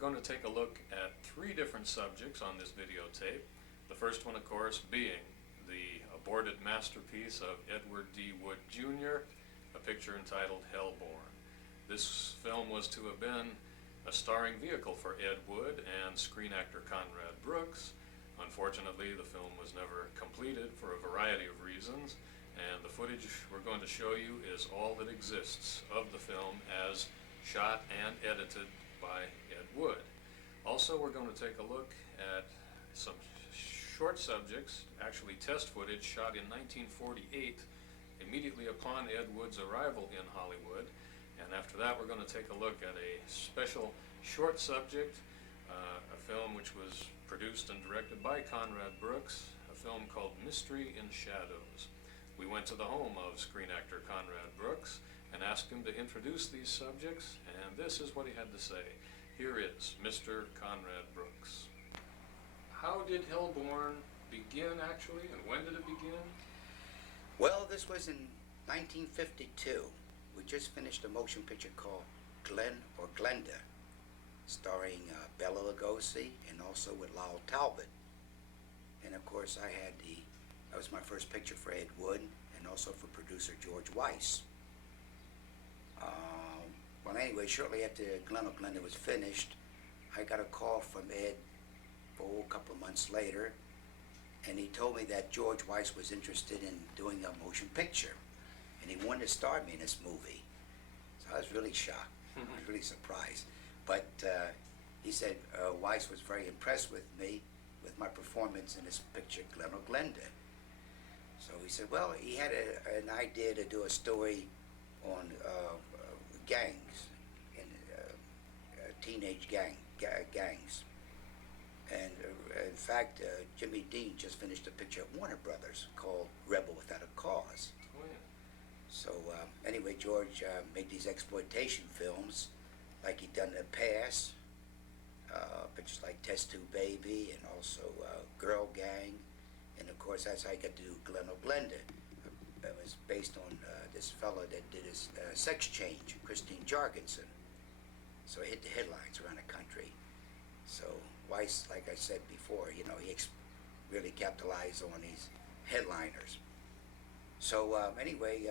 going to take a look at three different subjects on this videotape. The first one, of course, being the aborted masterpiece of Edward D. Wood Jr., a picture entitled Hellborn. This film was to have been a starring vehicle for Ed Wood and screen actor Conrad Brooks. Unfortunately, the film was never completed for a variety of reasons, and the footage we're going to show you is all that exists of the film as shot and edited by Ed Wood. Also, we're going to take a look at some short subjects, actually test footage shot in 1948, immediately upon Ed Wood's arrival in Hollywood. And after that, we're going to take a look at a special short subject, a film which was produced and directed by Conrad Brooks, a film called Mystery in Shadows. We went to the home of screen actor Conrad Brooks and asked him to introduce these subjects, and this is what he had to say. Here is Mr. Conrad Brooks. How did Hellborn begin, actually, and when did it begin? Well, this was in 1952. We just finished a motion picture called Glenn or Glenda, starring Bela Lugosi and also with Lyle Talbot. And of course, that was my first picture for Ed Wood and also for producer George Weiss. Well, anyway, shortly after Glenn or Glenda was finished, I got a call from Ed a couple of months later, and he told me that George Weiss was interested in doing a motion picture, and he wanted to star me in this movie. So I was really shocked. I was really surprised. But he said Weiss was very impressed with me, with my performance in this picture, Glenn or Glenda. So he said, well, he had an idea to do a story on gangs, and teenage gangs. And in fact, Jimmy Dean just finished a picture at Warner Brothers called Rebel Without a Cause. Oh, yeah. So anyway, George made these exploitation films like he'd done in the past, pictures like Test Tube Baby and also Girl Gang. And of course, that's how I got to do Glenn or Glenda. It was based on this fellow that did his sex change, Christine Jorgensen. So it hit the headlines around the country. So Weiss, like I said before, he really capitalized on these headliners. So anyway,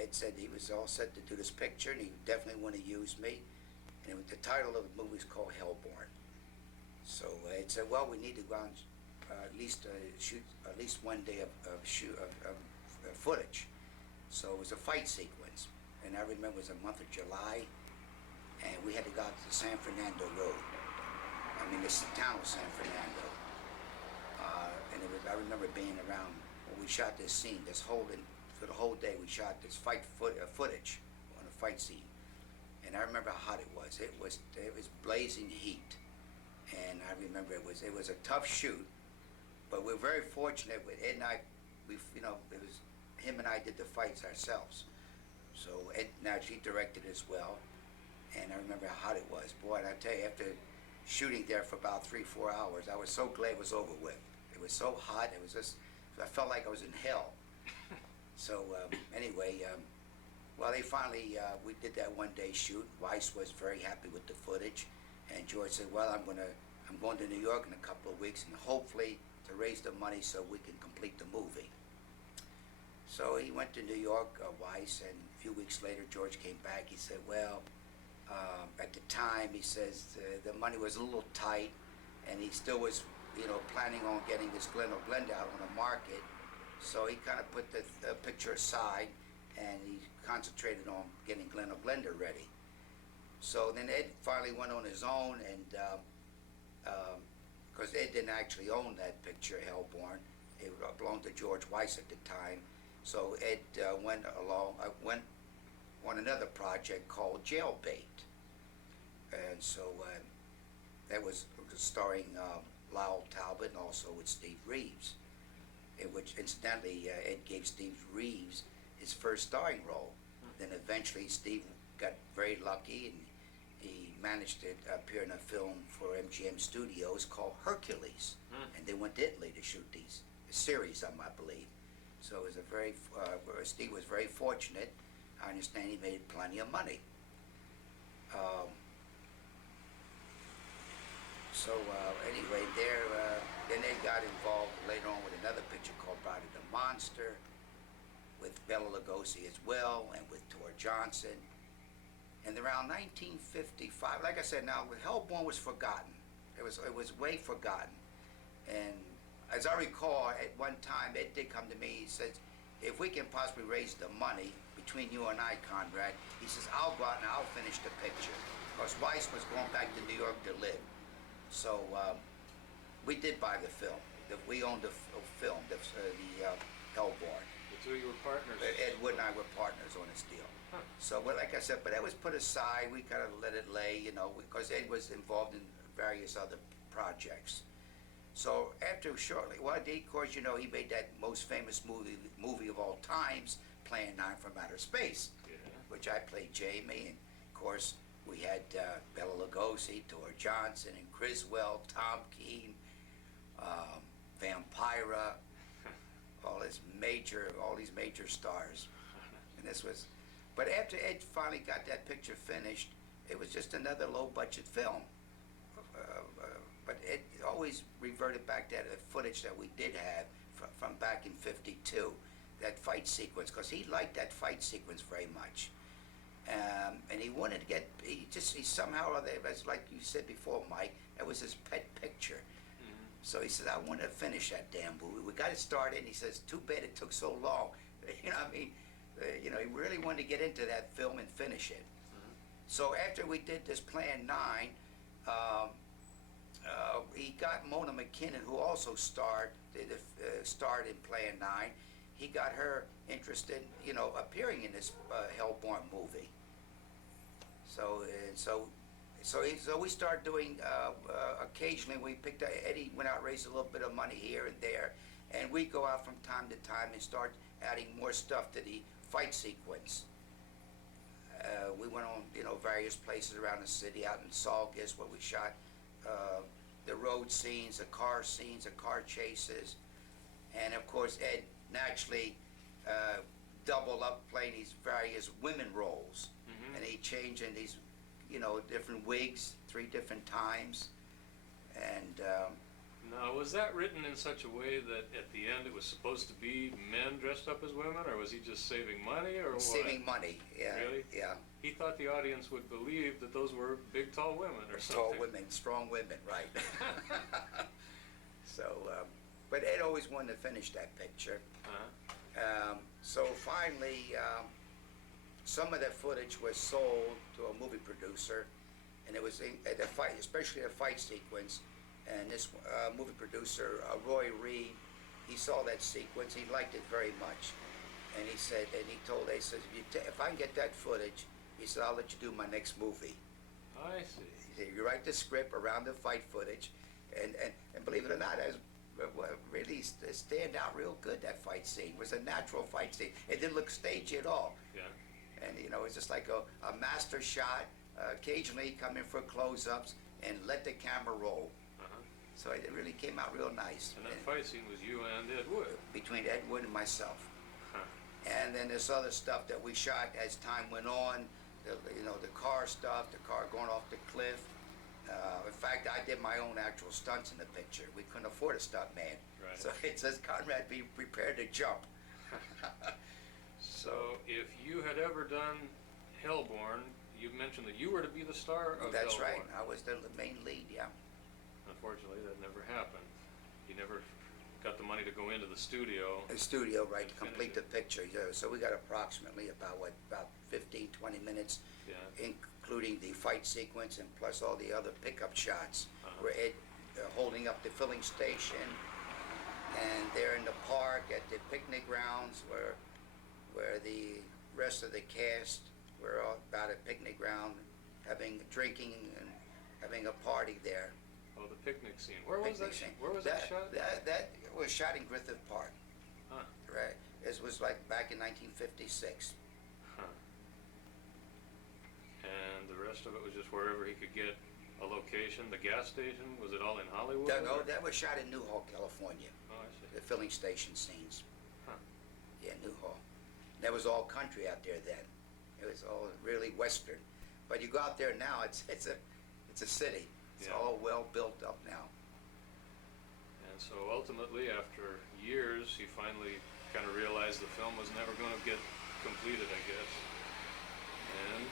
Ed said he was all set to do this picture, and he definitely wanted to use me. And the title of the movie is called Hellborn. So Ed said, well, we need to go out and at least shoot at least one day of footage. So it was a fight sequence, and I remember it was the month of July, and we had to go out to the San Fernando Road. I mean, this town was San Fernando, and I remember being around when we shot this scene. For the whole day, we shot this footage on a fight scene, and I remember how hot it was. It was blazing heat, and I remember it was a tough shoot, but we're very fortunate with Ed and I. It was him and I did the fights ourselves. So Ed actually directed as well, and I remember how hot it was. Boy, and I tell you, after shooting there for about 3-4 hours, I was so glad it was over with. It was so hot. It was just, I felt like I was in hell. So anyway, well, they finally, we did that one-day shoot. Weiss was very happy with the footage, and George said, well, I'm going to New York in a couple of weeks, and hopefully to raise the money so we can complete the movie. So he went to New York, Weiss, and a few weeks later, George came back. He said, well, at the time, he says the money was a little tight, and he still was, planning on getting this Glenn or Glenda out on the market. So he kind of put the picture aside, and he concentrated on getting Glenn or Glenda ready. So then Ed finally went on his own, and because Ed didn't actually own that picture, Hellborn, it belonged to George Weiss at the time. So Ed went on another project called Jailbait, and so that was starring Lyle Talbot and also with Steve Reeves, in which incidentally Ed gave Steve Reeves his first starring role. Then eventually Steve got very lucky, and he managed to appear in a film for MGM Studios called Hercules, and they went to Italy to shoot a series of them, I believe. So it was Steve was very fortunate. I understand he made plenty of money. So anyway, then they got involved later on with another picture called Bride of the Monster, with Bela Lugosi as well, and with Tor Johnson. And around 1955, like I said, now Hellborn was forgotten. It was way forgotten. And as I recall, at one time, Ed did come to me. He says, "If we can possibly raise the money between you and I, Conrad," he says, "I'll go out and I'll finish the picture." Because Weiss was going back to New York to live. So we did buy the film. We owned the film, the Hellborn. The two of you were partners. Ed Wood and I were partners on this deal. Huh. So, well, like I said, but that was put aside. We kind of let it lay, you know, because Ed was involved in various other projects. So after shortly, well, of course, you know, he made that most famous movie of all times, Plan 9 from Outer Space, Yeah. which I played Jamie, and of course we had Bela Lugosi, Tor Johnson, and Criswell, Tom Keene, Vampira, all these major stars. And this was, but after Ed finally got that picture finished, it was just another low-budget film. But it always reverted back to that footage that we did have from back in '52, that fight sequence, because he liked that fight sequence very much. And he wanted to get, he somehow or other, as like you said before, Mike, that was his pet picture. Mm-hmm. So he said, "I want to finish that damn movie. We got it started." And he says, "Too bad it took so long." You know what I mean? You know, he really wanted to get into that film and finish it. Mm-hmm. So after we did this Plan 9, he got Mona McKinnon, who also starred in Plan 9. He got her interested, you know, appearing in this Hellborn movie. So we started doing occasionally. We picked up, Eddie went out, raised a little bit of money here and there, and we go out from time to time and start adding more stuff to the fight sequence. We went on, you know, various places around the city, out in Saugus, where we shot the road scenes, the car scenes, the car chases, and of course Ed naturally doubled up playing these various women roles, Mm-hmm. and he changed in these, you know, different wigs 3 different times, and Now, was that written in such a way that at the end it was supposed to be men dressed up as women, or was he just saving money, or what? saving money. Yeah, Really? yeah. He thought the audience would believe that those were big, tall women or something. Tall women, strong women, right. So, but Ed always wanted to finish that picture. Uh-huh. So finally, some of that footage was sold to a movie producer, and it was at the fight, especially the fight sequence. And this movie producer, Roy Reed, he saw that sequence. He liked it very much, and he said, and he told, he says, if I can get that footage, he said, I'll let you do my next movie. I see. He said, you write the script around the fight footage, and believe it or not, as really stand out real good. That fight scene was a natural fight scene. It didn't look stagey at all. Yeah. And you know, it's just like a master shot. Occasionally, come in for close-ups and let the camera roll. Uh-huh. So it really came out real nice. And that fight scene was you and Ed Wood. Between Ed Wood and myself. Huh. And then there's other stuff that we shot as time went on. You know, the car stuff, the car going off the cliff. In fact, I did my own actual stunts in the picture. We couldn't afford a stunt man. Right. So it says, Conrad, be prepared to jump. So, if you had ever done Hellborn, you mentioned that you were to be the star of That's Hellborn. right. I was the main lead, yeah. Unfortunately, that never happened. You never got the money to go into the studio. The studio, right, to Finish complete it. the picture. Yeah, so we got approximately about 15, 20 minutes, Yeah. including the fight sequence and plus all the other pickup shots. Uh-huh. Where Ed holding up the filling station, and they're in the park at the picnic grounds where the rest of the cast were all about a picnic ground, drinking and having a party there. Oh, the picnic scene. Where was Picnic that? scene. Where was that shot? That was shot in Griffith Park. Huh. Right. This was like back in 1956. Huh. And the rest of it was just wherever he could get a location. The gas station, was it all in Hollywood? No, or- that was shot in Newhall, California. Oh, I see. The filling station scenes. Huh. Yeah, Newhall. That was all country out there then. It was all really western. But you go out there now, it's a city. It's Yeah. all well built up now. And so ultimately, after years, he finally kind of realized the film was never going to get completed, I guess. And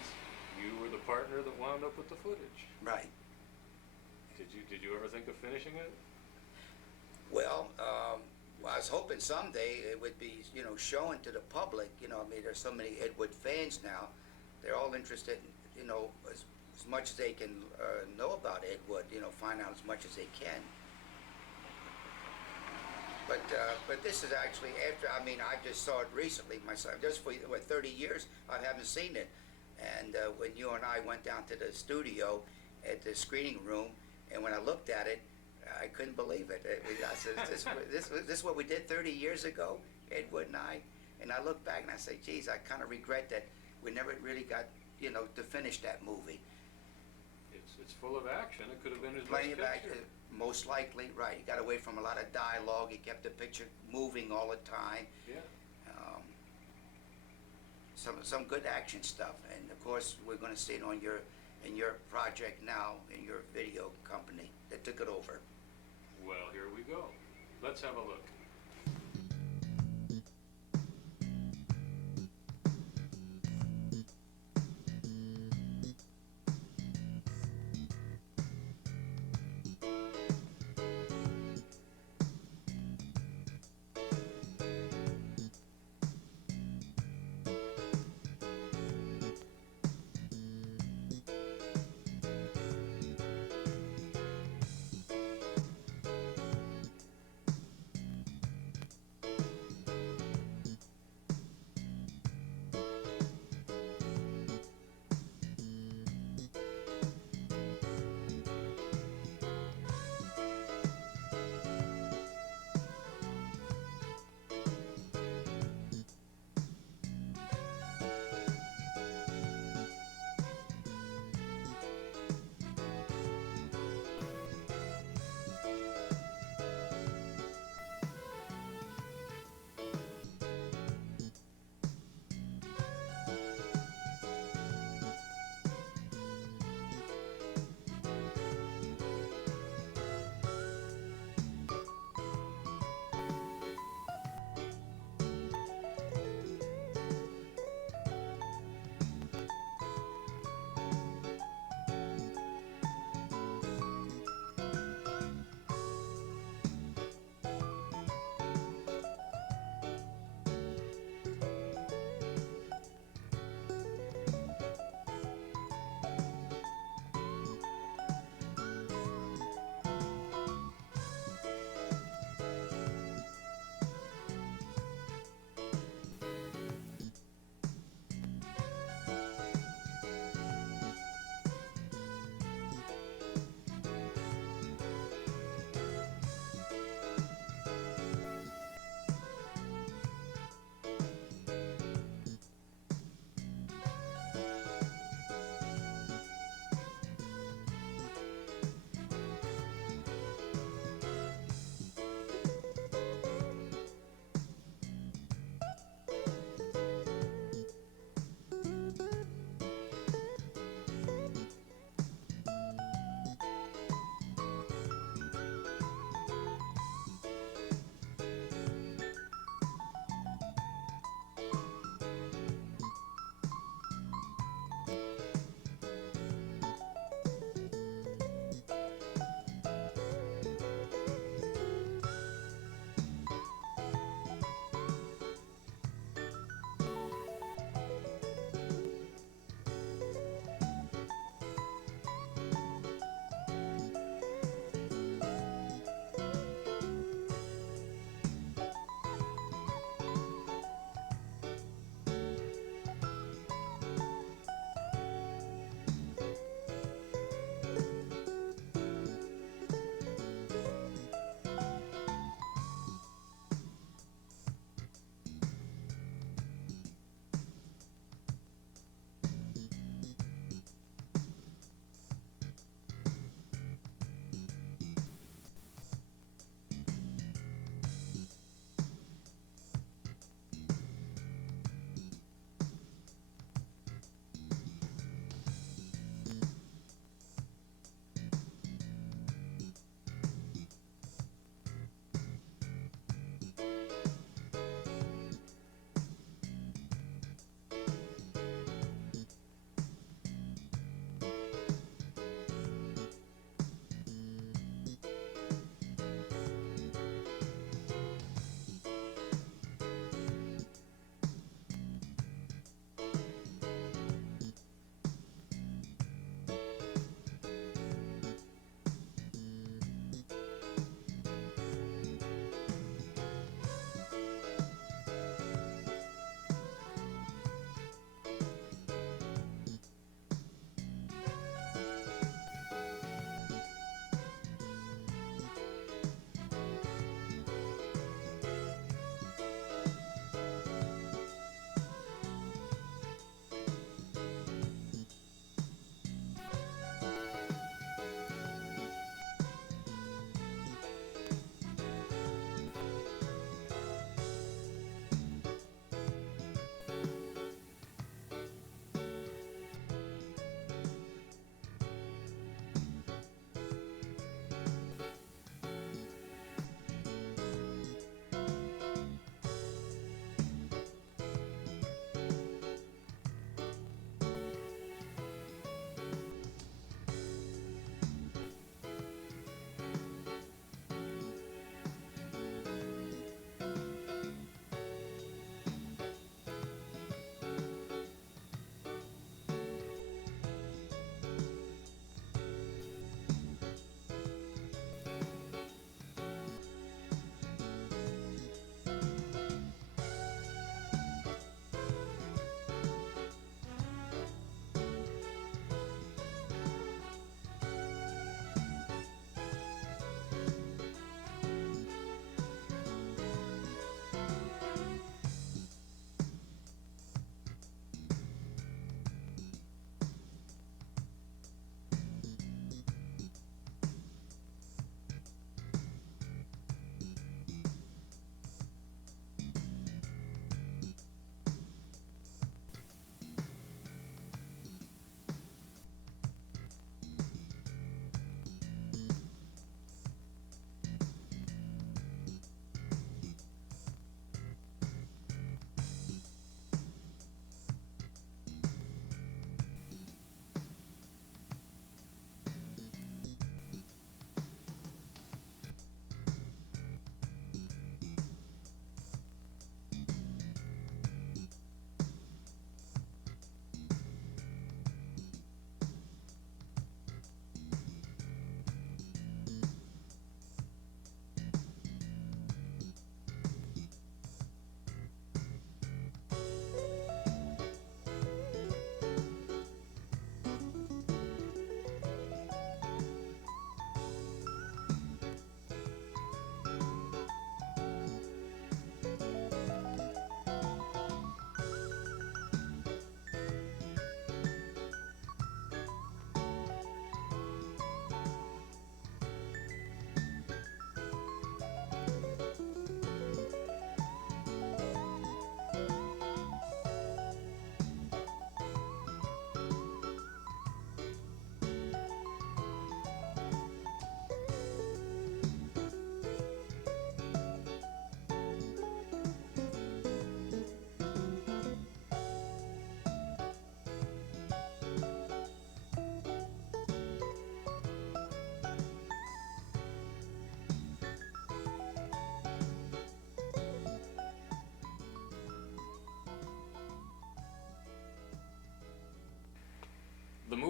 you were the partner that wound up with the footage. Right. Did you ever think of finishing it? Well, I was hoping someday it would be, shown to the public. I mean, there's so many Ed Wood fans now. They're all interested, as much as they can know about Ed Wood, find out as much as they can. But this is actually after, I mean, I just saw it recently myself. Just for 30 years, I haven't seen it. And when you and I went down to the studio at the screening room, and when I looked at it, I couldn't believe it. I said, this is what we did 30 years ago, Ed Wood and I. And I look back and I say, geez, I kind of regret that we never really got, to finish that movie. It's full of action. It could have been his Plenty best of action, picture. most likely, right. He got away from a lot of dialogue. He kept the picture moving all the time. Yeah. Some good action stuff, and of course we're going to see it on in your project now, in your video company that took it over. Well, here we go. Let's have a look.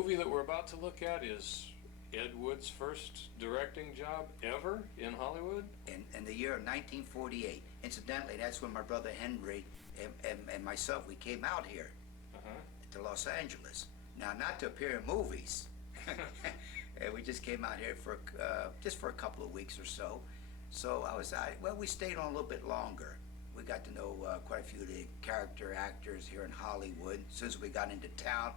movie that we're about to look at is Ed Wood's first directing job ever in Hollywood? In the year of 1948. Incidentally, that's when my brother Henry and myself, we came out here to Los Angeles. Now, not to appear in movies. We just came out here for just for a couple of weeks or so. So well, we stayed on a little bit longer. We got to know quite a few of the character actors here in Hollywood. As soon as we got into town,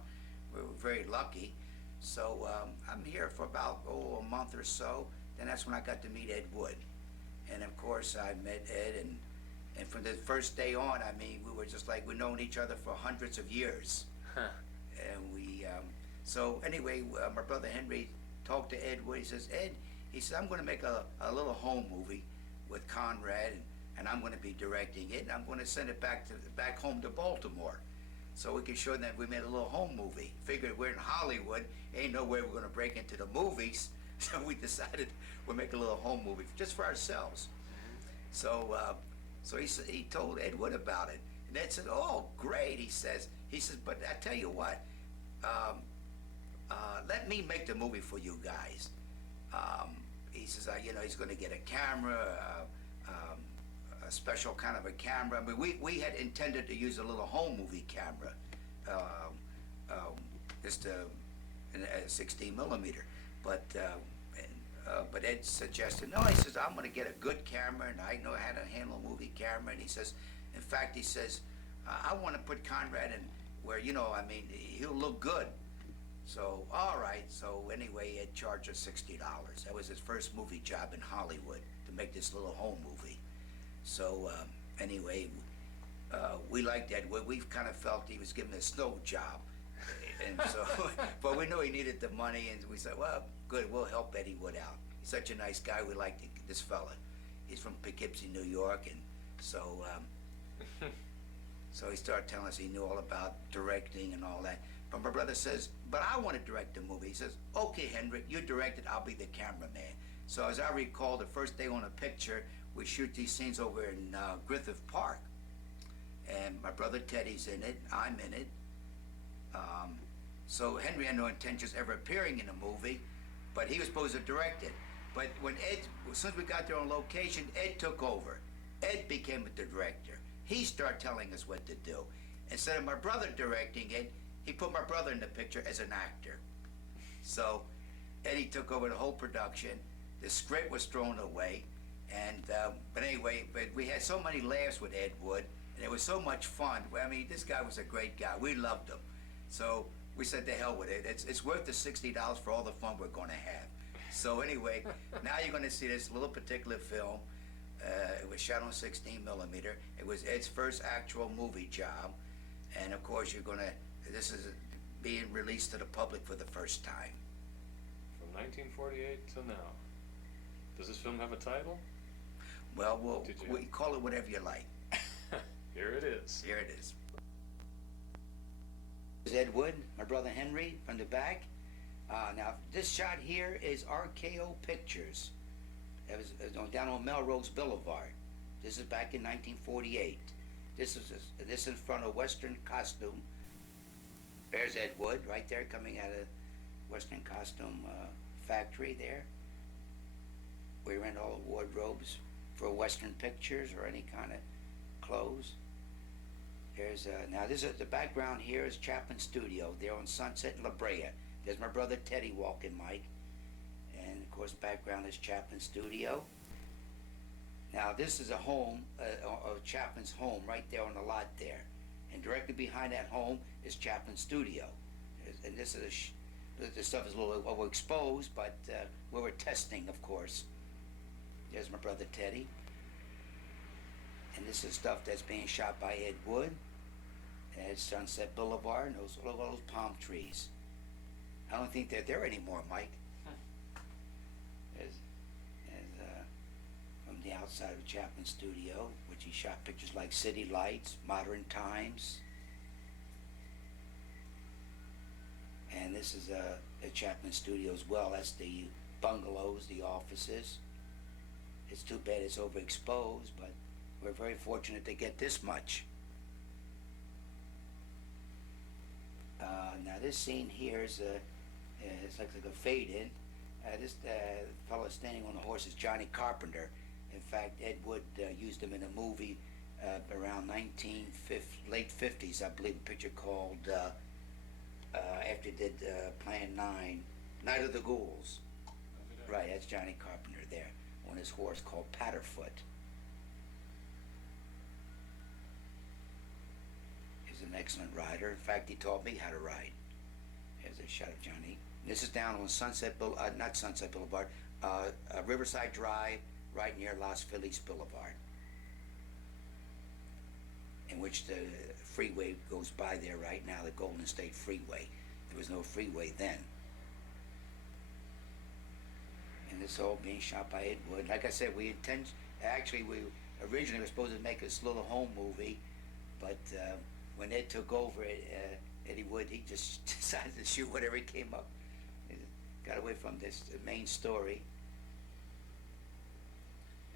we were very lucky. So I'm here for about a month or so. Then that's when I got to meet Ed Wood. And of course, I met Ed, and from the first day on, I mean, we were just like we've known each other for hundreds of years. And so anyway, my brother Henry talked to Ed Wood. He says, Ed, he says, I'm going to make a little home movie with Conrad, and I'm going to be directing it, and I'm going to send it back home to Baltimore, so we can show them that we made a little home movie. Figured we're in Hollywood, ain't no way we're going to break into the movies, so we decided we'll make a little home movie just for ourselves. So he told Ed Wood about it, and Ed said, "Oh, great," he says, but I tell you what, let me make the movie for you guys. He says, he's going to get a camera, a special kind of a camera. I mean, we had intended to use a little home movie camera, just a 16 millimeter, but Ed suggested, no, he says, I'm going to get a good camera, and I know how to handle a movie camera, and he says, in fact, he says, I want to put Conrad in where, I mean, he'll look good. So, all right, so anyway, Ed charged us $60. That was his first movie job in Hollywood, to make this little home movie. So, anyway, we liked Ed Wood. We kind of felt he was giving a snow job. And so, but we knew he needed the money, and we said, well, good, we'll help Eddie Wood out. He's such a nice guy. We liked this fella. He's from Poughkeepsie, New York, and so, so he started telling us he knew all about directing and all that. But my brother says, but I want to direct the movie. He says, okay, Henry, you direct it, I'll be the cameraman. So as I recall, the first day on a picture, we shoot these scenes over in Griffith Park. And my brother Teddy's in it, I'm in it. So Henry had no intentions ever appearing in the movie, but he was supposed to direct it. But since we got there on location, Ed took over. Ed became the director. He started telling us what to do. Instead of my brother directing it, he put my brother in the picture as an actor. So Eddie took over the whole production. The script was thrown away. And, but anyway, we had so many laughs with Ed Wood, and it was so much fun. I mean, this guy was a great guy. We loved him. So we said, to hell with it. It's worth the $60 for all the fun we're going to have. So anyway, now you're going to see this little particular film. It was shot on 16 millimeter. It was Ed's first actual movie job. And of course, this is being released to the public for the first time. From 1948 to now. Does this film have a title? Well, we call it whatever you like. Here it is. Here it is. This is Ed Wood, my brother Henry, from the back. Now, this shot here is RKO Pictures. It was down on Melrose Boulevard. This is back in 1948. This is in front of Western Costume. There's Ed Wood right there coming out of Western Costume factory there. We rent all the wardrobes for Western pictures or any kind of clothes. There's now this is the background here is Chaplin Studio. They're on Sunset and La Brea. There's my brother Teddy walking, Mike, and of course background is Chaplin Studio. Now this is a home, of Chaplin's home right there on the lot there, and directly behind that home is Chaplin Studio. And this is the stuff is a little overexposed, but we were testing, of course. There's my brother Teddy. And this is stuff that's being shot by Ed Wood at Sunset Boulevard, and those palm trees. I don't think they're there anymore, Mike. There's from the outside of Chaplin Studio, which he shot pictures like City Lights, Modern Times. And this is a Chaplin Studio as well. That's the bungalows, the offices. It's too bad it's overexposed, but we're very fortunate to get this much. Now this scene here is It's like a fade in. This fellow standing on the horse is Johnny Carpenter. In fact, Ed Wood used him in a movie around late 50s, I believe, a picture called, after he did Plan 9, Night of the Ghouls. Right, that's Johnny Carpenter there on his horse called Patterfoot. He's an excellent rider. In fact, he taught me how to ride. There's a shot of Johnny. This is down on not Sunset Boulevard, Riverside Drive, right near Las Feliz Boulevard, in which the freeway goes by there right now, the Golden State Freeway. There was no freeway then. And this all being shot by Ed Wood. Like I said, we originally were supposed to make this little home movie, but when Ed took over it, Eddie Wood, he just decided to shoot whatever he came up. He got away from this main story.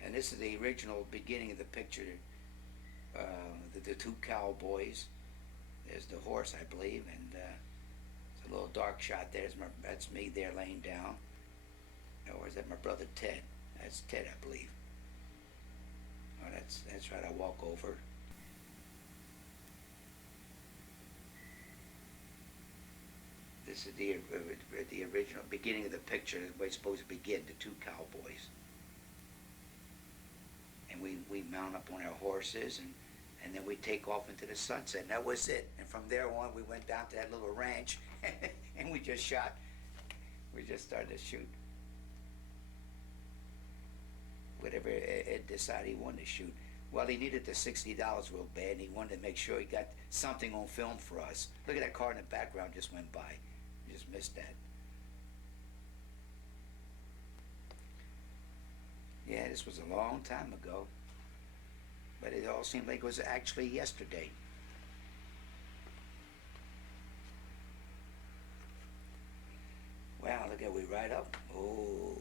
And this is the original beginning of the picture. The two cowboys. There's the horse, I believe, and it's a little dark shot there. That's me there laying down. Or is that my brother Ted? That's Ted, I believe. Oh, that's right. I walk over. This is the original beginning of the picture. The way it's supposed to begin. The two cowboys. And we mount up on our horses, and then we take off into the sunset. And that was it. And from there on, we went down to that little ranch, and we just shot. We just started to shoot whatever Ed decided he wanted to shoot. Well, he needed the $60 real bad, and he wanted to make sure he got something on film for us. Look at that car in the background just went by. You just missed that. Yeah, this was a long time ago, but it all seemed like it was actually yesterday. Wow, look at we right up. Oh.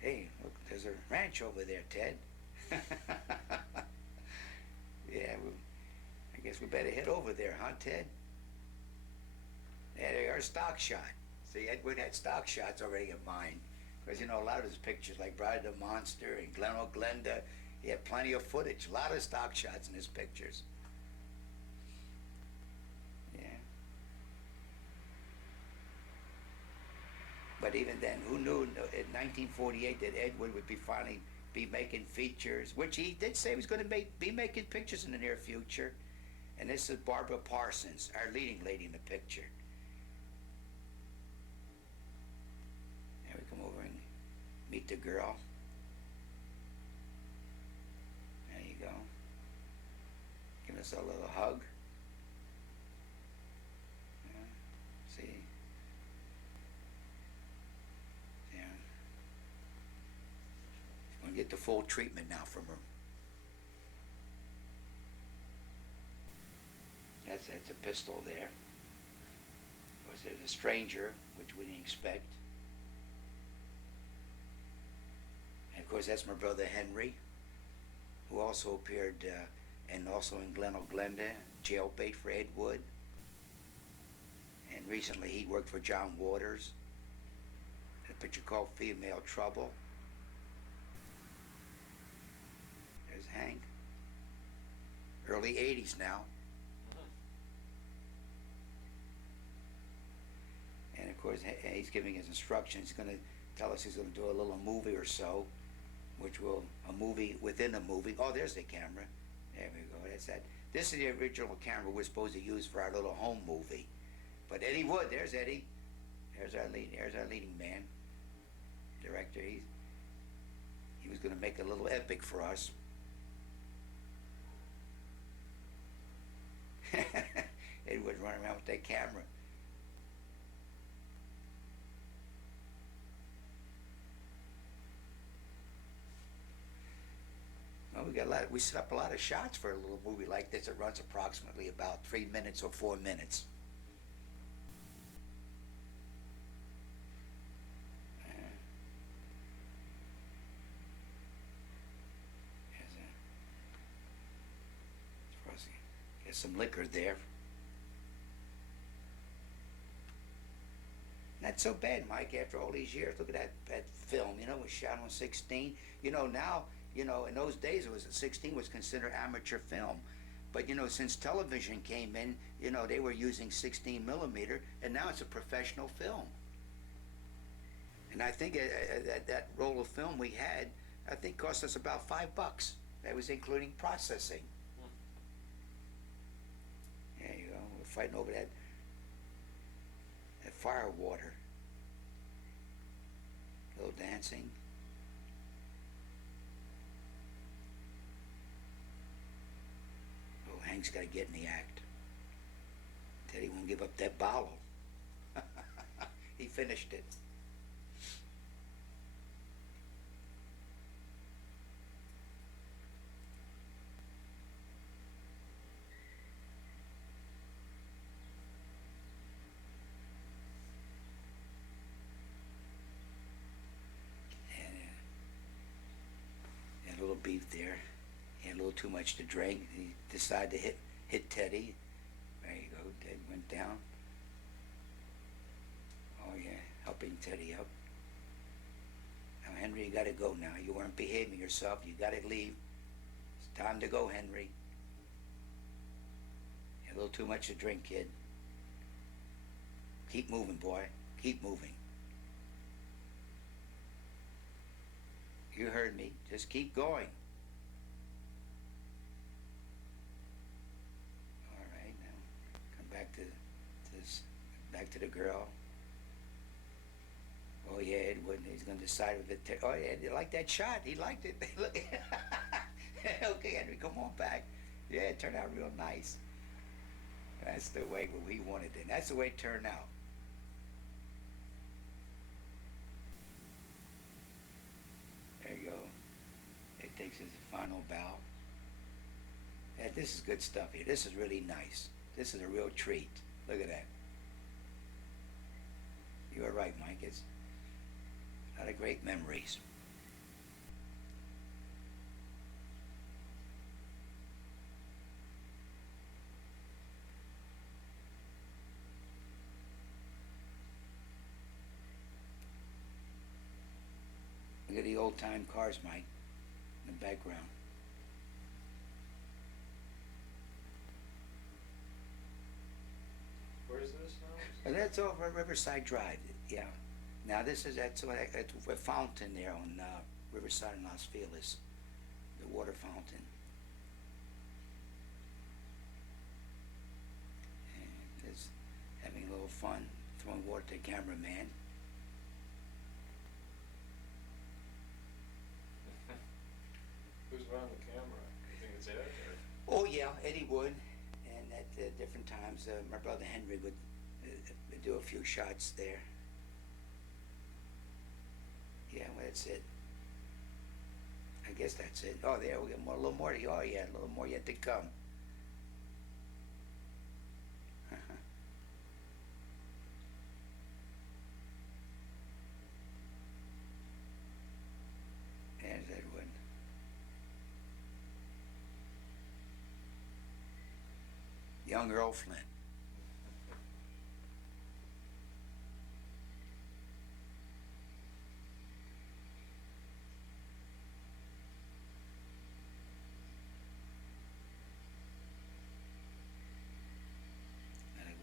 Hey, look, there's a ranch over there, Ted. Yeah, I guess we better head over there, huh, Ted? Yeah, they are stock shot. See, Ed Wood had stock shots already in mind. Because, you know, a lot of his pictures, like Bride of the Monster and Glen Glenda, he had plenty of footage, a lot of stock shots in his pictures. Yeah. But even then, who knew in 1948 that Ed Wood would finally be making features, which he did say he was going to be making pictures in the near future. And this is Barbara Parsons, our leading lady in the picture. And we come over and meet the girl. There you go. Give us a little hug. Yeah. See? Yeah. She's gonna get the full treatment now from her. That's a pistol there. Of course, there's a stranger, which we didn't expect. And of course, that's my brother Henry, who also appeared and also in Glen Glenda, jailbait for Ed Wood. And recently he worked for John Waters in a picture called Female Trouble. There's Hank. Early 80s now. And of course, he's giving his instructions. He's going to tell us he's going to do a little movie or so, which will, a movie within a movie. Oh, there's the camera. There we go. That's that. This is the original camera we're supposed to use for our little home movie. But Eddie Wood, there's Eddie. There's our leading man, director. He was going to make a little epic for us. Eddie Wood running around with that camera. Well, we set up a lot of shots for a little movie like this. It runs approximately about 3 minutes or 4 minutes. There's some liquor there. Not so bad, Mike, after all these years. Look at that film, you know, it was shot on 16. You know, now, you know, in those days, it was 16 was considered amateur film. But, you know, since television came in, you know, they were using 16 millimeter, and now it's a professional film. And I think that roll of film we had, I think cost us about $5. That was including processing. There you go. We're fighting over that fire water. A little dancing. Oh, Hank's got to get in the act. Teddy won't give up that bottle. He finished it. And a little beef there. He had a little too much to drink. He decided to hit Teddy. There you go. Ted went down. Oh yeah, helping Teddy up. Now Henry, you gotta go now. You weren't behaving yourself. You gotta leave. It's time to go, Henry. You had a little too much to drink, kid. Keep moving, boy. Keep moving. You heard me. Just keep going. All right, now come back to this. Back to the girl. Oh yeah, Edward. He's gonna decide if it. Oh yeah, you like that shot? He liked it. Look. Okay, Henry, come on back. Yeah, it turned out real nice. That's the way we wanted it. That's the way it turned out. There you go. It takes his final bow. Yeah, this is good stuff here. This is really nice. This is a real treat. Look at that. You are right, Mike. It's a lot of great memories. Look at the old-time cars, Mike, in the background. Where's this now? And that's over Riverside Drive, yeah. Now that's a fountain there on Riverside in Los Feliz, the water fountain. And it's having a little fun, throwing water to the cameraman. Who's running the camera? You think it's Ed? Oh yeah, Eddie would, and at different times, my brother Henry would do a few shots there. Yeah, well, that's it. I guess that's it. Oh, there we got more, a little more. Oh yeah, a little more yet to come. There's Edward. Young Earl Flynn.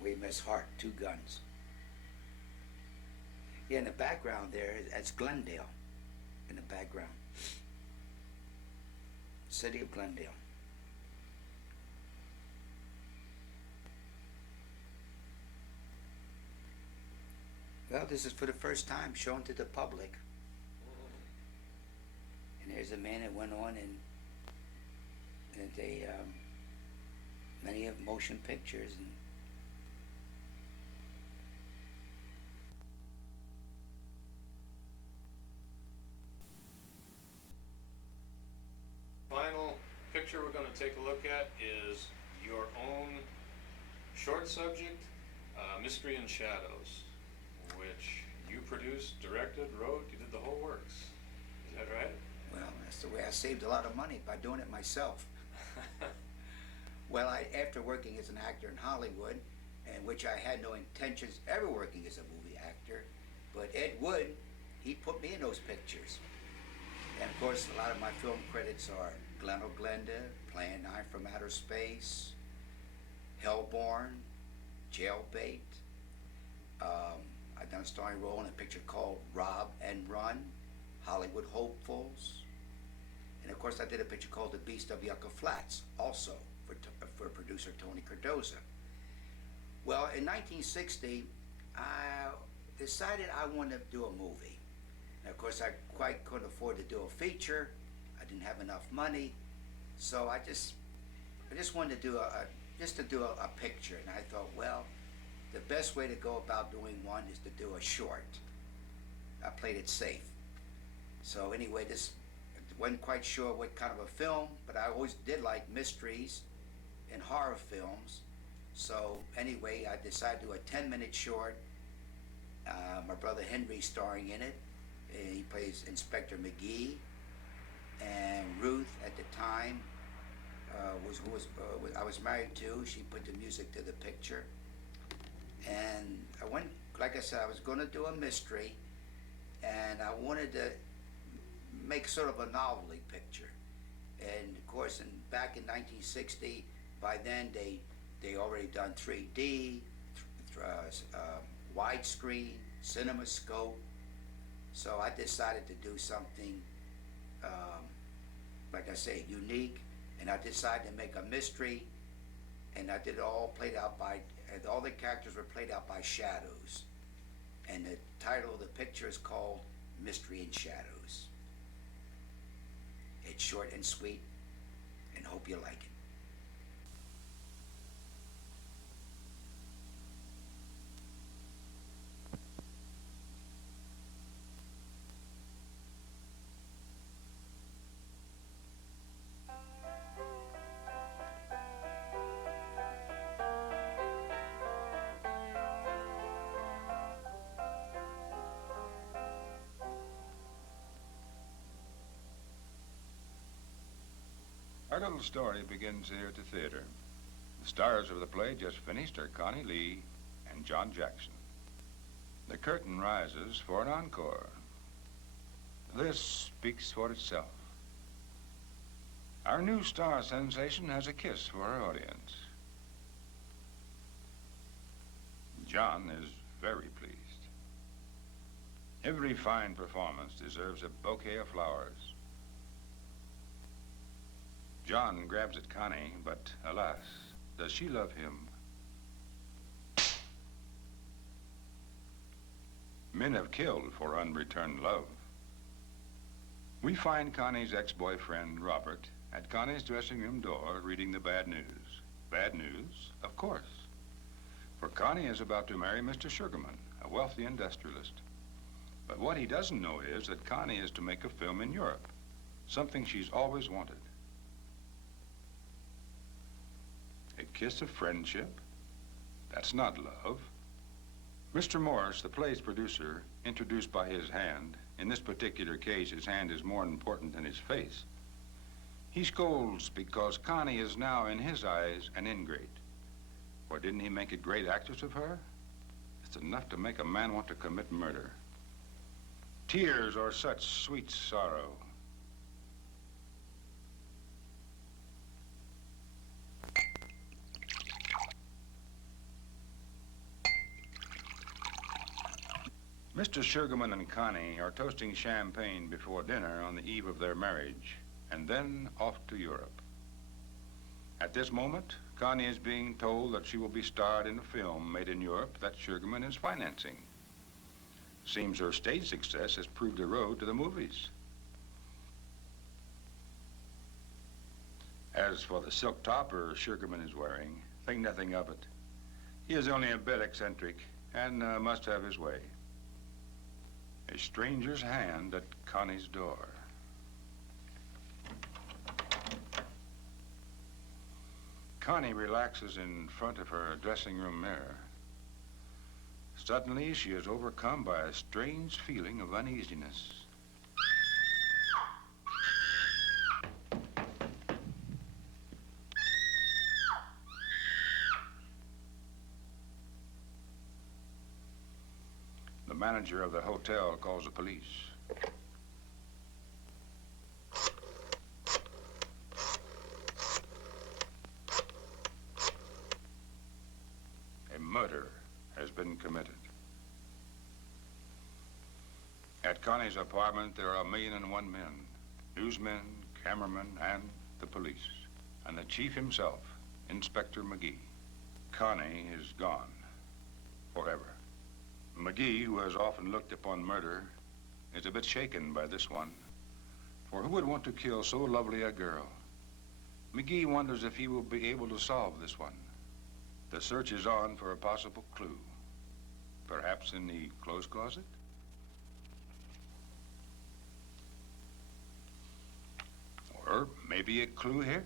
We miss Hart, 2 guns. Yeah, in the background there, that's Glendale. In the background. City of Glendale. Well, this is for the first time shown to the public. And there's a man that went on and they many of motion pictures and Final picture we're going to take a look at is your own short subject, Mystery and Shadows, which you produced, directed, wrote, you did the whole works. Is that right? well, that's the way I saved a lot of money, by doing it myself. Well, after working as an actor in Hollywood, and which I had no intentions ever working as a movie actor. But Ed Wood, he put me in those pictures. And of course, a lot of my film credits are Glen O'Glenda, Plan 9 from Outer Space, Hellborn, Jailbait. I've done a starring role in a picture called Rob and Run, Hollywood Hopefuls. And of course, I did a picture called The Beast of Yucca Flats, also for producer Tony Cardoza. Well, in 1960, I decided I wanted to do a movie. And of course, I quite couldn't afford to do a feature. I didn't have enough money, so I just wanted to do a picture. And I thought, well, the best way to go about doing one is to do a short. I played it safe. So anyway, this wasn't quite sure what kind of a film, but I always did like mysteries and horror films. So anyway, I decided to do a 10-minute short. My brother Henry starring in it. He plays Inspector McGee, and Ruth at the time I was married to. She put the music to the picture, and I went. Like I said, I was going to do a mystery, and I wanted to make sort of a novelty picture. And of course, back in 1960, by then they already done 3D, widescreen, CinemaScope. So I decided to do something, like I say, unique, and I decided to make a mystery, and I did it all played out by, and all the characters were played out by shadows. And the title of the picture is called Mystery in Shadows. It's short and sweet, and hope you like it. Our little story begins here at the theater. The stars of the play just finished are Connie Lee and John Jackson. The curtain rises for an encore. This speaks for itself. Our new star sensation has a kiss for her audience. John is very pleased. Every fine performance deserves a bouquet of flowers. John grabs at Connie, but alas, does she love him? Men have killed for unreturned love. We find Connie's ex-boyfriend, Robert, at Connie's dressing room door reading the bad news. Bad news, of course. For Connie is about to marry Mr. Sugarman, a wealthy industrialist. But what he doesn't know is that Connie is to make a film in Europe, something she's always wanted. A kiss of friendship? That's not love. Mr. Morris, the play's producer, introduced by his hand. In this particular case, his hand is more important than his face. He scolds because Connie is now, in his eyes, an ingrate. Or didn't he make a great actress of her? It's enough to make a man want to commit murder. Tears are such sweet sorrow. Mr. Sugarman and Connie are toasting champagne before dinner on the eve of their marriage, and then off to Europe. At this moment, Connie is being told that she will be starred in a film made in Europe that Sugarman is financing. Seems her stage success has proved a road to the movies. As for the silk topper Sugarman is wearing, think nothing of it. He is only a bit eccentric and must have his way. A stranger's hand at Connie's door. Connie relaxes in front of her dressing room mirror. Suddenly, she is overcome by a strange feeling of uneasiness. manager of the hotel calls the police. A murder has been committed. At Connie's apartment, there are 1,000,001 men. Newsmen, cameramen, and the police. And the chief himself, Inspector McGee. Connie is gone. Forever. McGee, who has often looked upon murder, is a bit shaken by this one. For who would want to kill so lovely a girl? McGee wonders if he will be able to solve this one. The search is on for a possible clue. Perhaps in the clothes closet? Or maybe a clue here.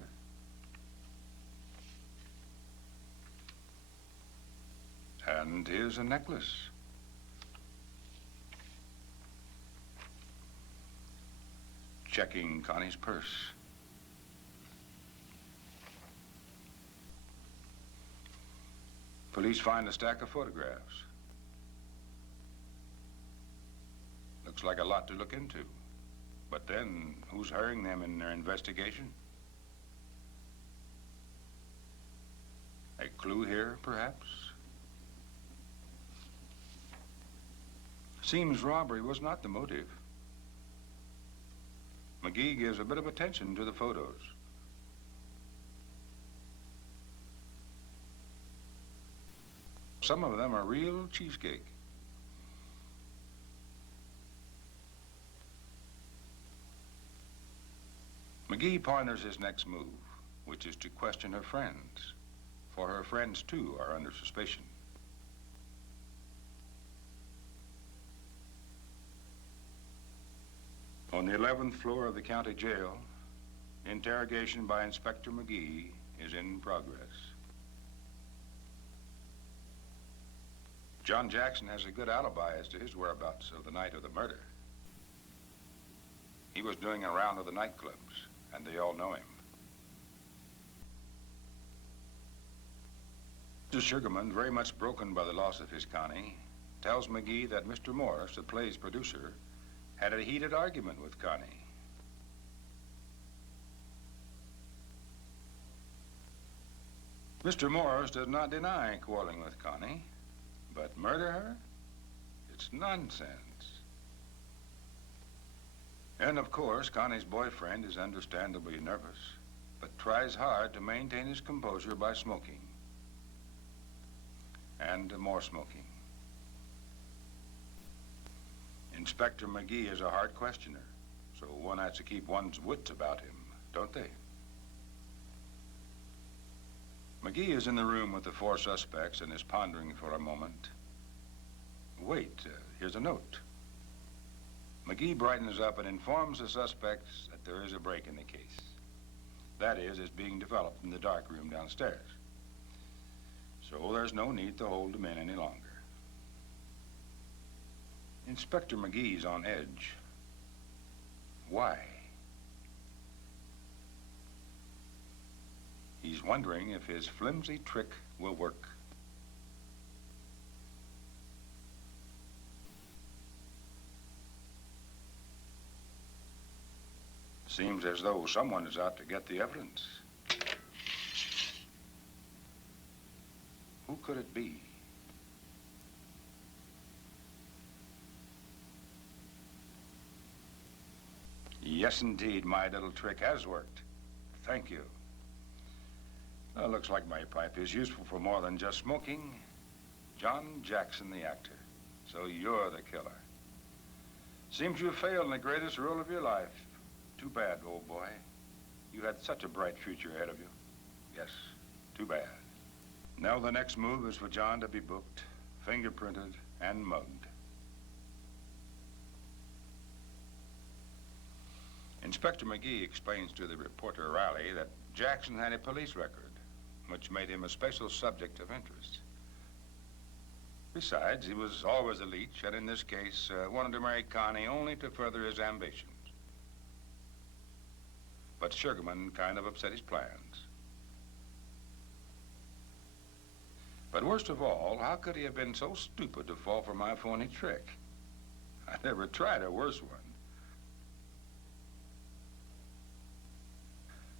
And here's a necklace. Checking Connie's purse. Police find a stack of photographs. Looks like a lot to look into. But then, who's hiring them in their investigation? A clue here, perhaps? Seems robbery was not the motive. McGee gives a bit of attention to the photos. Some of them are real cheesecake. McGee ponders his next move, which is to question her friends, for her friends, too, are under suspicion. On the 11th floor of the county jail, interrogation by Inspector McGee is in progress. John Jackson has a good alibi as to his whereabouts of the night of the murder. He was doing a round of the nightclubs, and they all know him. Mr. Sugarman, very much broken by the loss of his Connie, tells McGee that Mr. Morris, the play's producer, had a heated argument with Connie. Mr. Morris does not deny quarreling with Connie, but murder her? It's nonsense. And of course, Connie's boyfriend is understandably nervous, but tries hard to maintain his composure by smoking. And more smoking. Inspector McGee is a hard questioner, so one has to keep one's wits about him, don't they? McGee is in the room with the 4 suspects and is pondering for a moment. Wait, here's a note. McGee brightens up and informs the suspects that there is a break in the case. That is being developed in the dark room downstairs. So there's no need to hold them in any longer. Inspector McGee's on edge. Why? He's wondering if his flimsy trick will work. Seems as though someone is out to get the evidence. Who could it be? Yes, indeed, my little trick has worked. Thank you. Well, looks like my pipe is useful for more than just smoking. John Jackson, the actor. So you're the killer. Seems you failed in the greatest role of your life. Too bad, old boy. You had such a bright future ahead of you. Yes, too bad. Now the next move is for John to be booked, fingerprinted, and mugged. Inspector McGee explains to the reporter Riley that Jackson had a police record, which made him a special subject of interest. Besides, he was always a leech, and in this case, wanted to marry Connie only to further his ambitions. But Sugarman kind of upset his plans. But worst of all, how could he have been so stupid to fall for my phony trick? I never tried a worse one.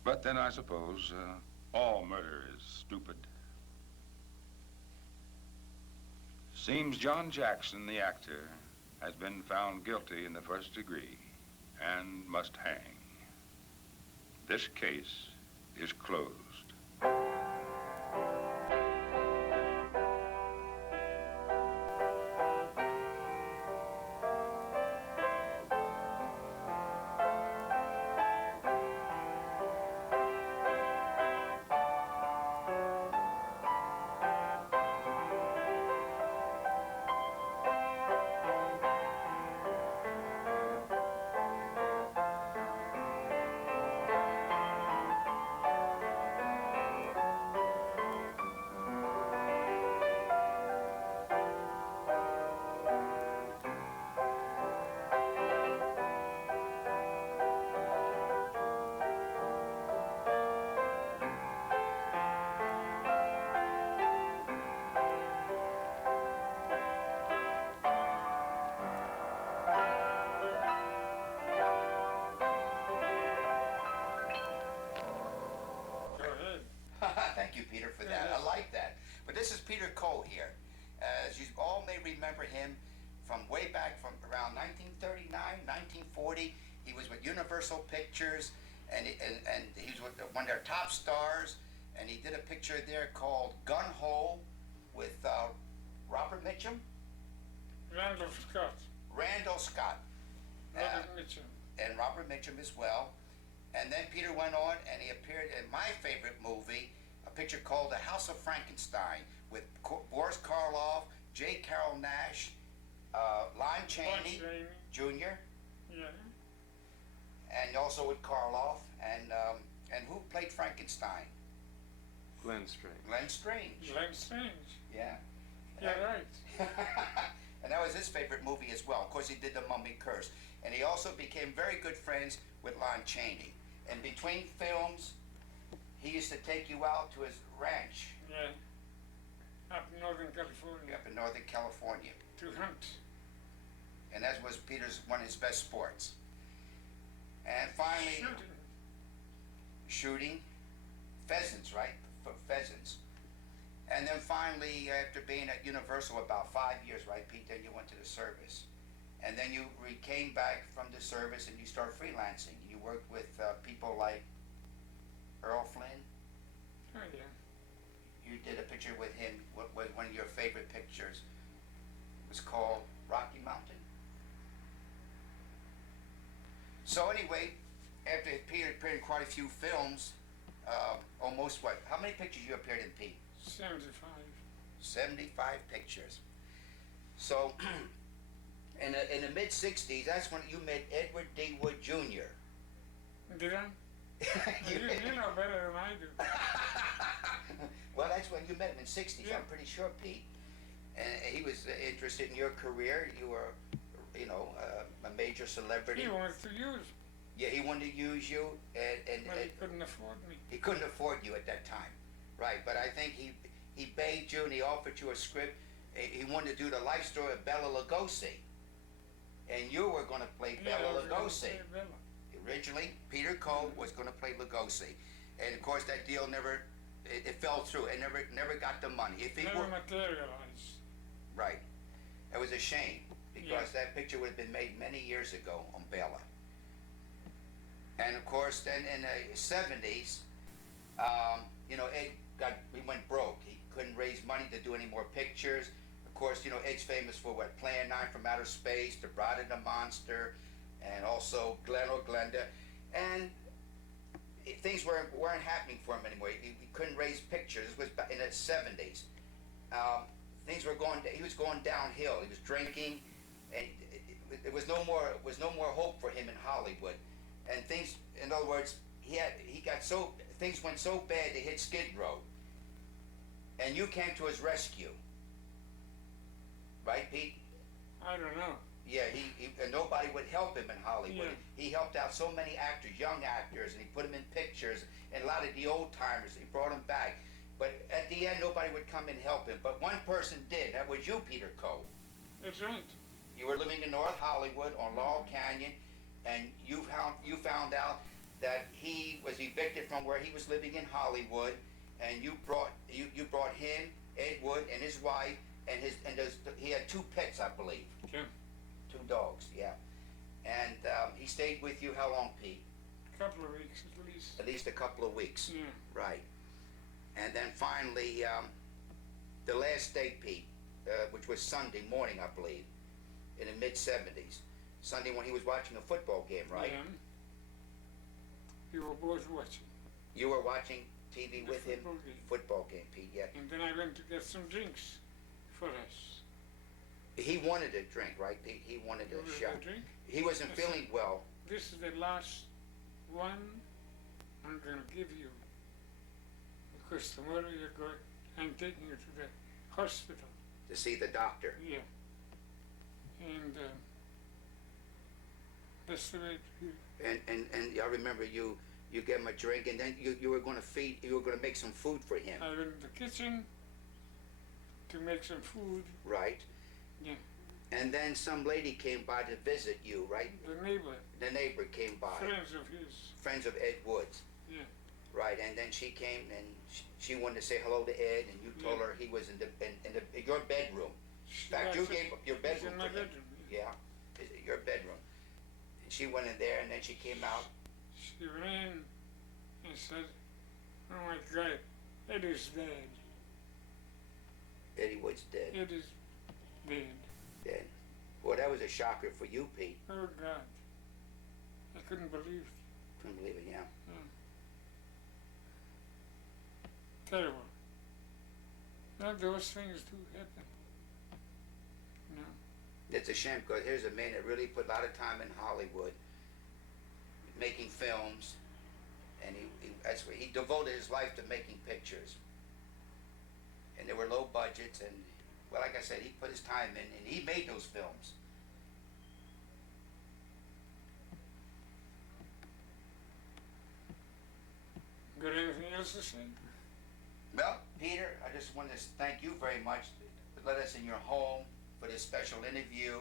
But then I suppose all murder is stupid. Seems John Jackson, the actor, has been found guilty in the first degree and must hang. This case is closed. Thank you, Peter, for that. I like that. But this is Peter Cole here. As you all may remember him from way back from around 1939, 1940. He was with Universal Pictures, and he was with one of their top stars, and he did a picture there called Gun Hole with Robert Mitchum? Randall Scott. Randall Scott. Robert Mitchum. And Robert Mitchum as well. And then Peter went on and he appeared in my favorite movie, a picture called The House of Frankenstein, with Boris Karloff, J. Carrol Naish, Lon Chaney Jr., Yeah. and also with Karloff, and who played Frankenstein? Glenn Strange. Glenn Strange. Glenn Strange. Yeah. Yeah, right. And that was his favorite movie as well. Of course, he did The Mummy Curse. And he also became very good friends with Lon Chaney. And between films, he used to take you out to his ranch Yeah. Up in Northern California. up in Northern California. To hunt. And that was Peter's one of his best sports. And finally, shooting pheasants, right? Pheasants. And then finally, after being at Universal about 5 years, right, Pete, then you went to the service. And then you came back from the service and you started freelancing. You worked with people like Earl Flynn. Oh, yeah. You did a picture with him, what was one of your favorite pictures. It was called Rocky Mountain. So anyway, after Peter appeared in quite a few films, almost what? How many pictures you appeared in, Pete? 75. 75 pictures. So, in the mid-60s, that's when you met Edward D. Wood Jr. Did I? You know better than I do. Well, that's when you met him in 60s, Yeah. I'm pretty sure, Pete. And he was interested in your career. You were, you know, a major celebrity. He wanted to use me, Yeah, he wanted to use you, and but he couldn't afford me. he couldn't afford you at that time. Right, but I think he begged you and he offered you a script. He wanted to do the life story of Bela Lugosi. And you were going to play Yeah, I Bela was gonna Lugosi. say Bela. Originally, Peter Cole was going to play Lugosi. And of course, that deal never, it fell through. It never got the money. If he Never were, materialized. right. It was a shame because Yeah. that picture would have been made many years ago on Bela. And of course, then in the 70s, you know, we went broke. He couldn't raise money to do any more pictures. Of course, you know, Ed's famous for what? Plan 9 from Outer Space, The Bride and the Monster, and also Glen or Glenda. And things weren't happening for him anymore. He couldn't raise pictures. This was back in the 70s. Things were he was going downhill. He was drinking, and there was no more hope for him in Hollywood. And things, in other words, things went so bad they hit Skid Row. And you came to his rescue. Right, Pete? I don't know. Yeah, and nobody would help him in Hollywood. Yeah. He helped out so many actors, young actors, and he put them in pictures, and a lot of the old timers, he brought them back. But at the end, nobody would come and help him. But one person did. That was you, Peter Cole. That's right. You were living in North Hollywood on Laurel Canyon, and you found out that he was evicted from where he was living in Hollywood, and you brought him, Ed Wood, and his wife, and he had 2 pets, I believe. Yeah. 2 dogs, yeah. And he stayed with you how long, Pete? A couple of weeks at least. At least a couple of weeks. Yeah. Right. And then finally, the last day, Pete, which was Sunday morning, I believe, in the mid-70s. Sunday when he was watching a football game, right? Yeah. We were both watching. You were watching TV The with him? football game. Football game, Pete, yeah. And then I went to get some drinks for us. He wanted a drink, right, Pete? He wanted You a want a shot. drink? He wasn't Yes, feeling well. This is the last one I'm going to give you. Because tomorrow I'm taking you to the hospital. To see the doctor. Yeah. And that's the way And I remember you gave him a drink, and then you were going to make some food for him, I went to the kitchen to make some food. right? Yeah. And then some lady came by to visit you, right? The neighbor, The neighbor came by, friends of his. friends of Ed Woods, Yeah. right? And then she came and she wanted to say hello to Ed, and you told her he was in your bedroom. In fact, you gave up your He's bedroom in my to him. bedroom. Yeah, your bedroom. And she went in there, and then she came out. She ran and said, "Oh my God, it is dead. Eddie Wood's dead. It is dead. Dead. Well, that was a shocker for you, Pete. Oh God, I couldn't believe it. Couldn't believe it, yeah. Terrible. Now those things do happen. No. It's a shame because here's a man that really put a lot of time in Hollywood, making films, and that's where he devoted his life to making pictures. And there were low budgets, and well, like I said, he put his time in, and he made those films. Got anything else to say? Well, Peter, I just want to thank you very much to let us in your home for this special interview.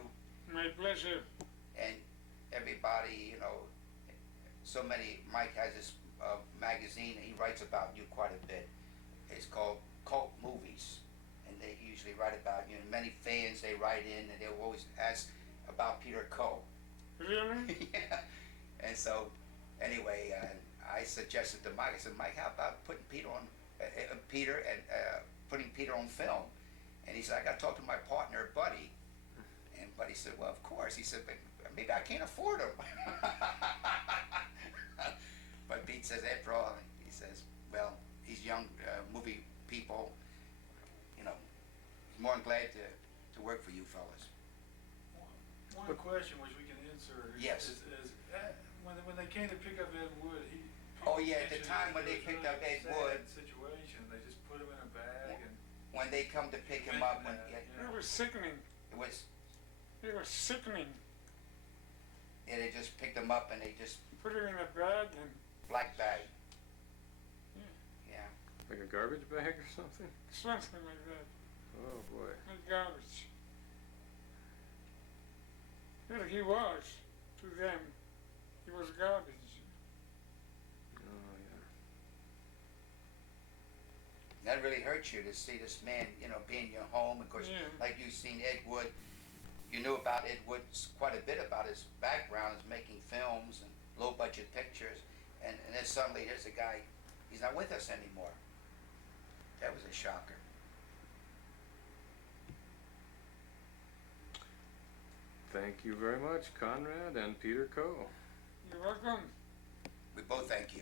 My pleasure. And everybody, so many, Mike has this magazine, and he writes about you quite a bit. It's called Cult Movies, and they usually write about you, and many fans, they write in, and they'll always ask about Peter Coe. Really? Yeah. And so, anyway, I suggested to Mike, I said, Mike, how about putting Peter on, putting Peter on film? And he said, I got to talk to my partner, Buddy. And Buddy said, well, of course. He said, but maybe I can't afford him. But Pete says, after all, he says, well, these young movie people, he's more than glad to work for you fellas. One question which we can answer Yes. is when they came to pick up Ed Wood, Oh, yeah, at the mentioned time when it they was picked really up Ed sad Wood. situation, they just put him in a bag and When they come to pick him up, mentioned that, It was sickening. it was, It was sickening. yeah, they just picked him up and they just Put him in a bag and black bag. Yeah. Like a garbage bag or something? something like that. Oh boy. Like garbage. Well, he was to them. He was garbage. Oh yeah. That really hurts you to see this man, be in your home. Of course, Yeah. like you've seen Ed Wood, you knew about Ed Wood quite a bit about his background, is making films and low budget pictures, and then suddenly here's a guy, he's not with us anymore. That was a shocker. Thank you very much, Conrad and Peter Coe. You're welcome. We both thank you.